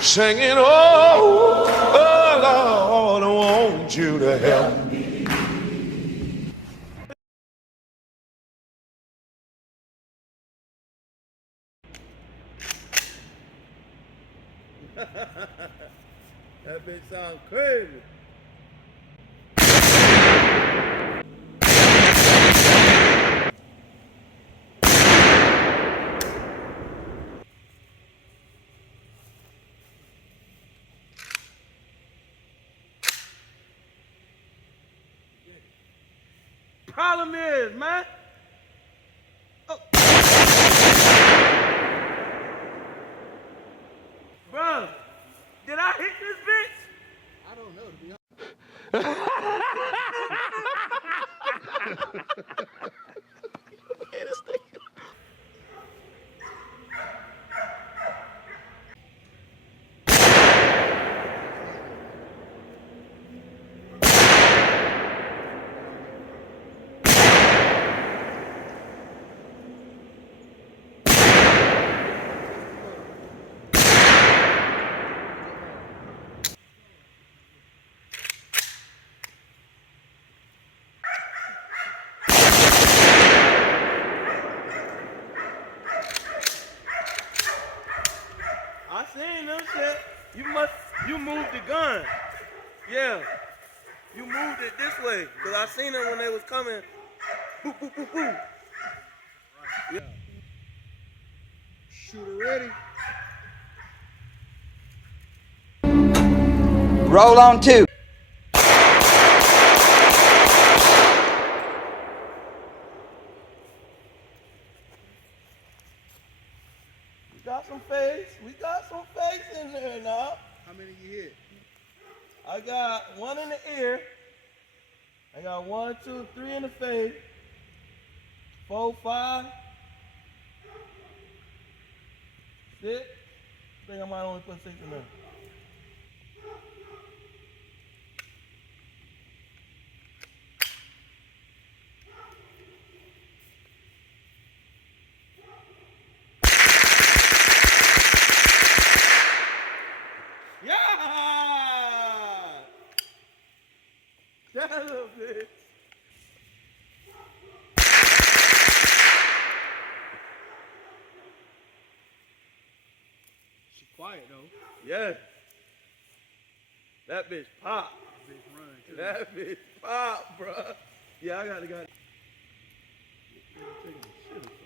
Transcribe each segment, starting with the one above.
singing, oh, oh Lord, I want you to help me. That bitch sound crazy. Problem is, man. Oh. Bro, did I hit this bitch? I don't know, to be honest. I seen them shit. You moved the gun. Yeah. You moved it this way. Cause I seen them when they was coming. Boop, boop, boop, boop. Yeah. Shooter ready. Roll on two. We got some face. We got some face in there now. How many you hit? I got one in the ear. I got 1, 2, 3 in the face. 4, 5, 6. I think I might only put 6 in there. Yeah! That little bitch. She quiet though. Yeah. That bitch pop. Bitch run too. That bitch pop, bruh. Yeah, I got it. Taking a shit or something.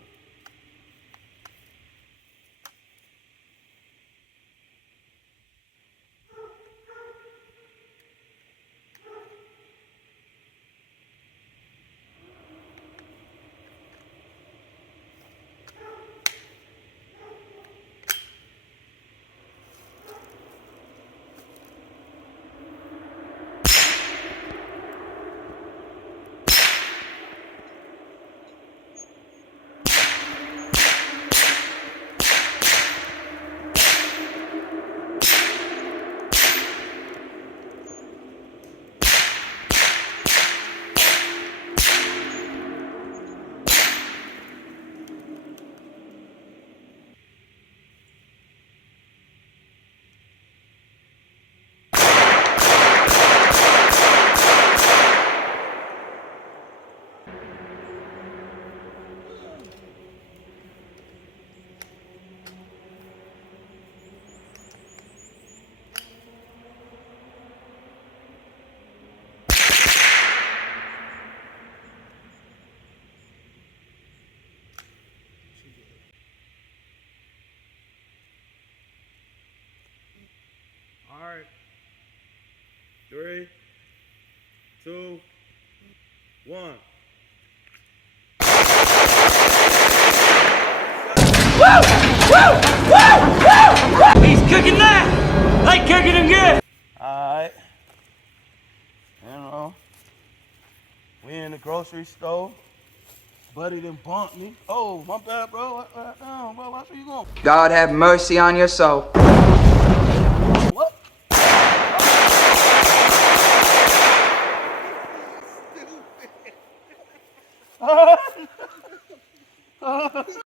All right. 3, 2, 1. He's cooking that. They cooking him good. Alright. You know. We in the grocery store. Buddy done bumped me. Oh, my bad, bro. Bro, watch where you going. God have mercy on your soul. What? Stupid.